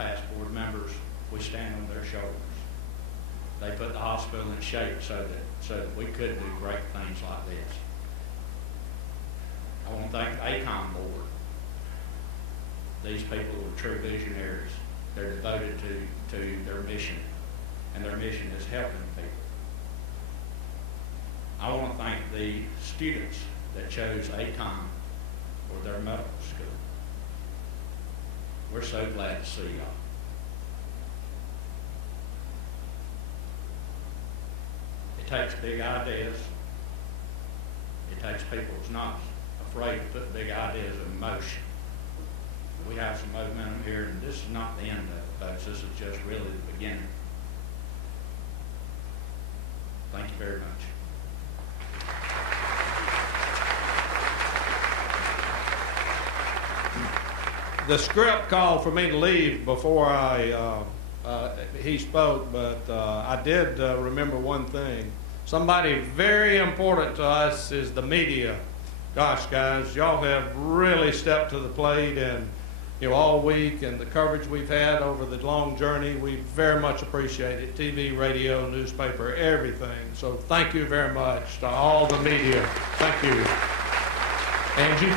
past board members, we stand on their shoulders. They put the hospital in shape so that we could do great things like this. I want to thank the ACOM board. These people are true visionaries. They're devoted to their mission, and their mission is helping people. I want to thank the students that chose ACOM for their medical school. We're so glad to see y'all. It takes big ideas. It takes people who's not afraid to put big ideas in motion. We have some momentum here, and this is not the end of it, folks. This is just really the beginning. Thank you very much. The script called for me to leave before he spoke, but I did remember one thing. Somebody very important to us is the media. Gosh, guys, y'all have really stepped to the plate, and all week, and the coverage we've had over the long journey, we very much appreciate it. TV, radio, newspaper, everything. So thank you very much to all the media. Thank you. Angie?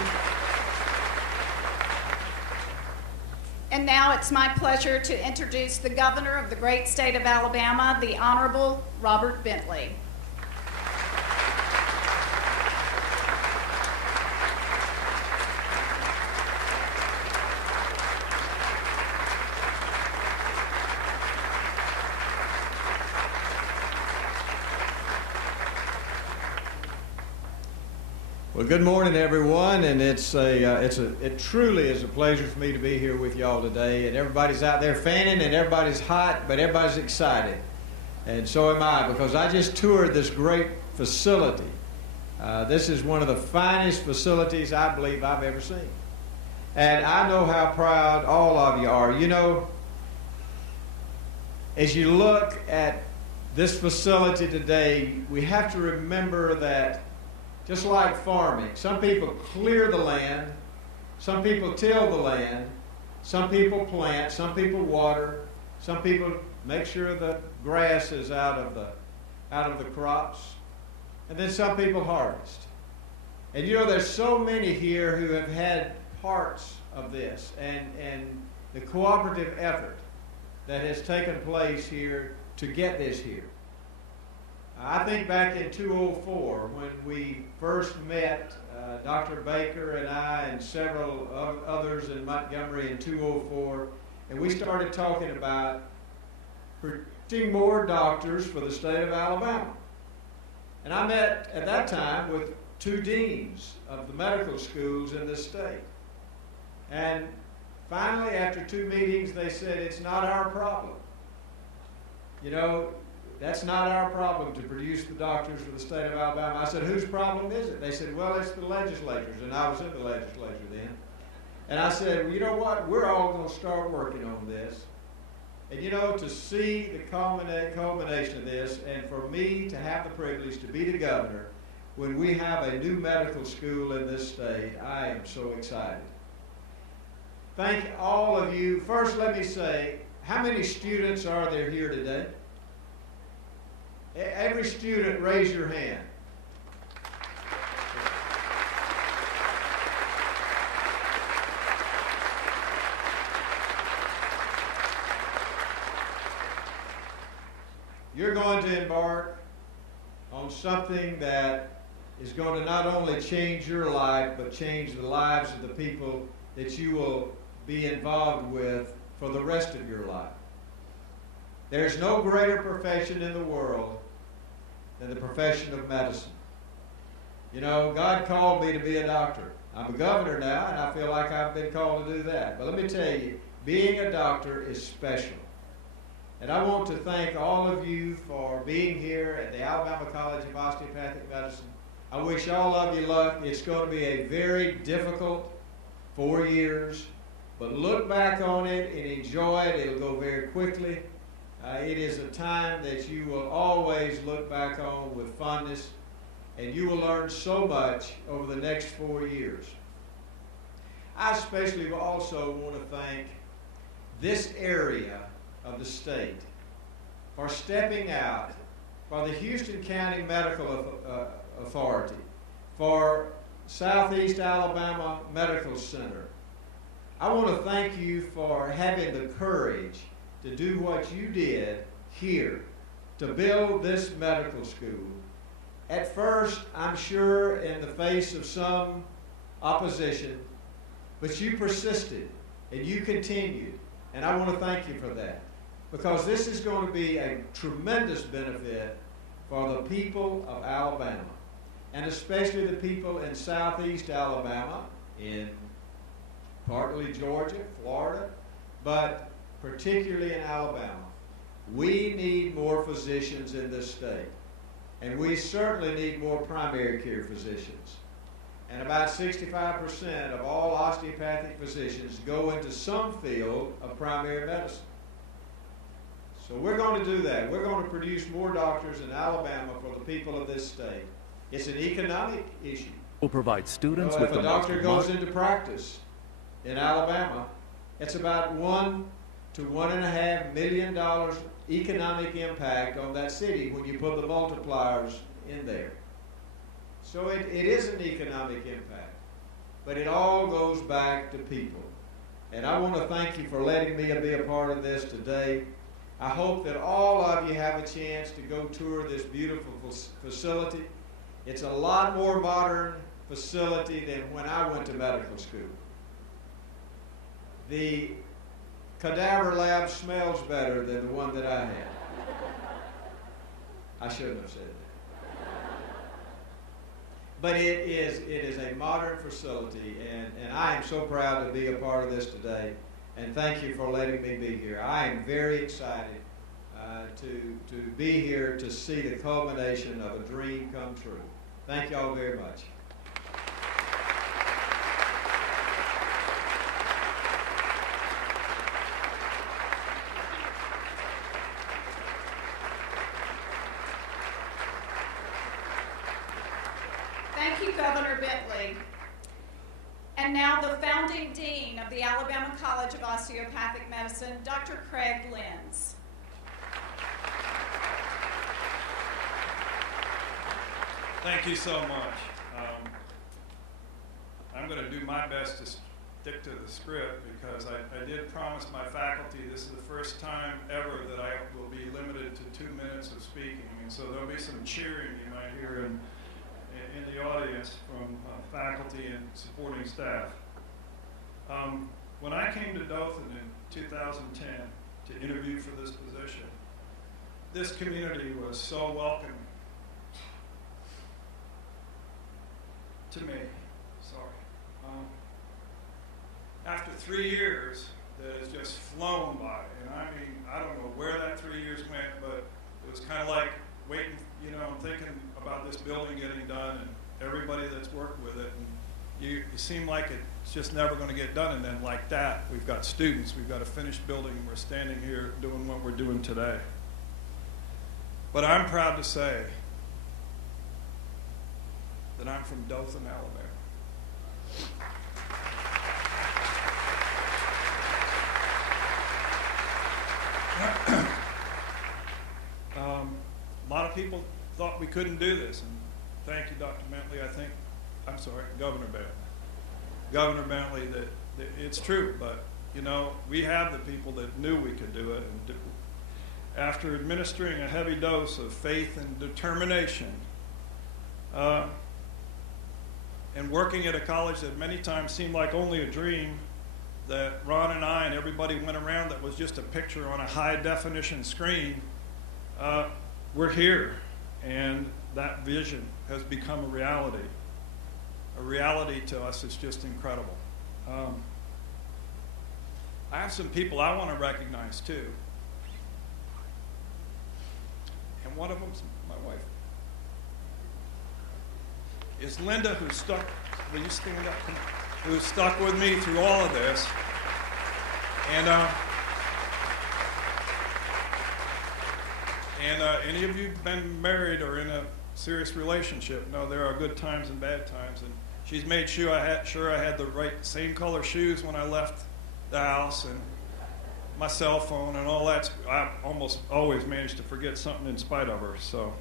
And now it's my pleasure to introduce the governor of the great state of Alabama, the Honorable Robert Bentley. Well, good morning, everyone, and it truly is a pleasure for me to be here with y'all today. And everybody's out there fanning, and everybody's hot, but everybody's excited, and so am I, because I just toured this great facility. This is one of the finest facilities I believe I've ever seen, and I know how proud all of you are. As you look at this facility today, we have to remember that. Just like farming, some people clear the land, some people till the land, some people plant, some people water, some people make sure the grass is out of the crops, and then some people harvest. And there's so many here who have had parts of this, and the cooperative effort that has taken place here to get this here. I think back in 2004 when we first met, Dr. Baker and I and several others in Montgomery in 2004, and we started talking about producing more doctors for the state of Alabama. And I met at that time with 2 deans of the medical schools in this state. And finally, after 2 meetings, they said, it's not our problem. That's not our problem to produce the doctors for the state of Alabama. I said, whose problem is it? They said, well, it's the legislatures, and I was in the legislature then. And I said, well, you know what? We're all going to start working on this. And to see the culmination of this, and for me to have the privilege to be the governor when we have a new medical school in this state, I am so excited. Thank all of you. First, let me say, how many students are there here today? Every student, raise your hand. You're going to embark on something that is going to not only change your life, but change the lives of the people that you will be involved with for the rest of your life. There's no greater profession in the world than the profession of medicine. God called me to be a doctor. I'm a governor now, and I feel like I've been called to do that. But let me tell you, being a doctor is special. And I want to thank all of you for being here at the Alabama College of Osteopathic Medicine. I wish all of you luck. It's going to be a very difficult 4 years, but look back on it and enjoy it. It'll go very quickly. It is a time that you will always look back on with fondness, and you will learn so much over the next 4 years. I especially also want to thank this area of the state, for stepping out, for the Houston County Medical Authority, for Southeast Alabama Medical Center. I want to thank you for having the courage to do what you did here, to build this medical school. At first, I'm sure in the face of some opposition, but you persisted and you continued, and I want to thank you for that, because this is going to be a tremendous benefit for the people of Alabama, and especially the people in Southeast Alabama, in partly Georgia, Florida, but particularly in Alabama. We need more physicians in this state, and we certainly need more primary care physicians. And about 65% of all osteopathic physicians go into some field of primary medicine. So we're going to do that. We're going to produce more doctors in Alabama for the people of this state. It's an economic issue. Will provide students with if a doctor goes into practice in Alabama, it's about $1 to $1.5 million economic impact on that city when you put the multipliers in there. So it is an economic impact, but it all goes back to people. And I want to thank you for letting me be a part of this today. I hope that all of you have a chance to go tour this beautiful facility. It's a lot more modern facility than when I went to medical school. The cadaver lab smells better than the one that I had. I shouldn't have said that. But it is a modern facility, and I am so proud to be a part of this today. And thank you for letting me be here. I am very excited to be here to see the culmination of a dream come true. Thank you all very much. Thank you, Governor Bentley. And now the founding dean of the Alabama College of Osteopathic Medicine, Dr. Craig Lenz. Thank you so much. I'm going to do my best to stick to the script because I did promise my faculty this is the first time ever that I will be limited to 2 minutes of speaking. And so there'll be some cheering you might hear in the audience from faculty and supporting staff. When I came to Dothan in 2010 to interview for this position, this community was so welcoming to me. Sorry. After 3 years that has just flown by, and I mean, I don't know where that 3 years went, but it was kind of like waiting, I'm thinking about this building getting done and everybody that's worked with it, and you seem like it's just never going to get done, and then like that, we've got students, we've got a finished building, and we're standing here doing what we're doing today. But I'm proud to say that I'm from Dothan, Alabama. A lot of people thought we couldn't do this, and thank you, Dr. Bentley. Governor Bentley. Governor Bentley, that it's true, but we have the people that knew we could do it. And after administering a heavy dose of faith and determination, and working at a college that many times seemed like only a dream, that Ron and I and everybody went around that was just a picture on a high-definition screen, we're here, and that vision has become a reality. A reality to us is just incredible. I have some people I want to recognize too. And one of them's my wife. Is Linda, who stuck, will you stand up? Who stuck with me through all of this. And any of you been married or in a serious relationship know there are good times and bad times. And she's made sure I had the same color shoes when I left the house. my cell phone and all that. I almost always manage to forget something in spite of her. So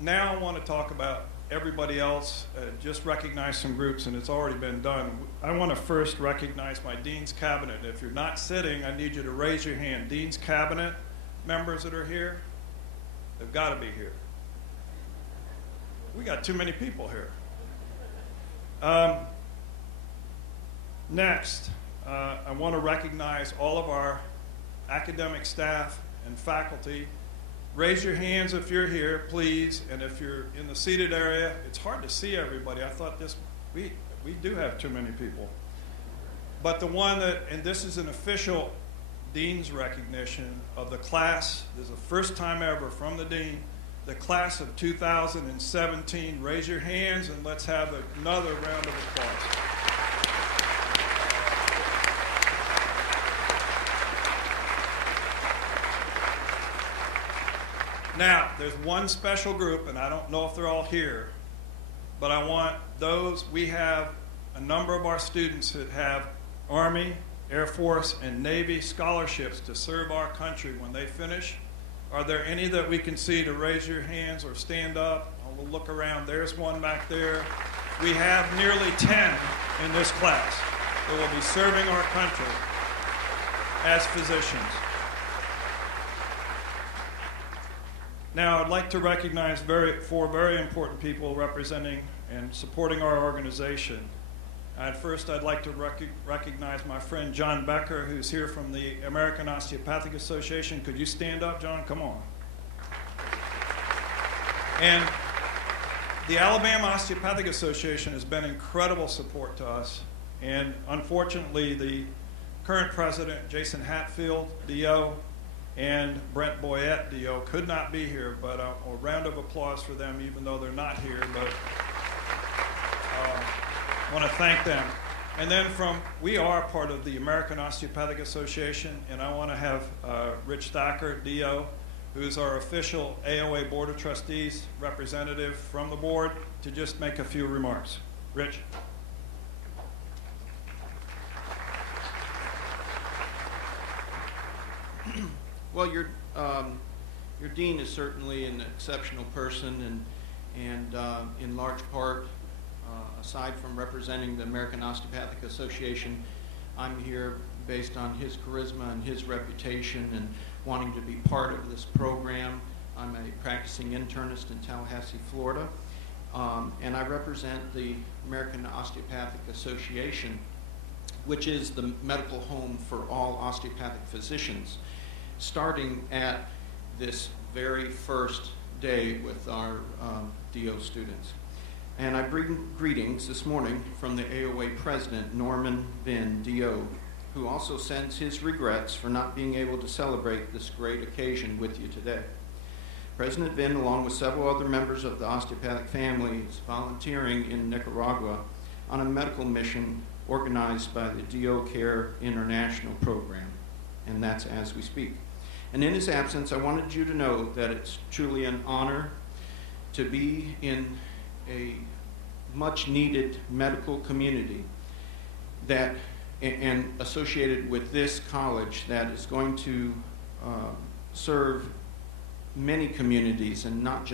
now I want to talk about everybody else. Just recognize some groups, and it's already been done. I want to first recognize my Dean's Cabinet. If you're not sitting, I need you to raise your hand. Dean's Cabinet members that are here, they've got to be here. We got too many people here. Next, I want to recognize all of our academic staff and faculty. Raise your hands if you're here, please, and if you're in the seated area. It's hard to see everybody. I thought we do have too many people. But the one that, and this is an official Dean's recognition of the class, this is the first time ever from the Dean, the class of 2017. Raise your hands and let's have another round of applause. Now, there's one special group, and I don't know if they're all here, but I want those, we have a number of our students that have Army, Air Force, and Navy scholarships to serve our country when they finish. Are there any that we can see to raise your hands or stand up? We'll look around. There's one back there. We have nearly 10 in this class that will be serving our country as physicians. Now, I'd like to recognize four very important people representing and supporting our organization. First, I'd like to recognize my friend John Becker, who's here from the American Osteopathic Association. Could you stand up, John? Come on. And the Alabama Osteopathic Association has been incredible support to us. And unfortunately, the current president, Jason Hatfield, DO, and Brent Boyette, DO, could not be here, but a round of applause for them, even though they're not here. But I want to thank them. And then we are part of the American Osteopathic Association, and I want to have Rich Thacker, DO, who's our official AOA Board of Trustees representative from the board, to just make a few remarks. Rich. Well, your dean is certainly an exceptional person, and in large part, aside from representing the American Osteopathic Association, I'm here based on his charisma and his reputation and wanting to be part of this program. I'm a practicing internist in Tallahassee, Florida, and I represent the American Osteopathic Association, which is the medical home for all osteopathic physicians, starting at this very first day with our DO students. And I bring greetings this morning from the AOA president, Norman Vinn, DO, who also sends his regrets for not being able to celebrate this great occasion with you today. President Vinn, along with several other members of the osteopathic family, is volunteering in Nicaragua on a medical mission organized by the DO Care International program, and that's as we speak. And in his absence, I wanted you to know that it's truly an honor to be in a much needed medical community that, and associated with this college that is going to serve many communities and not just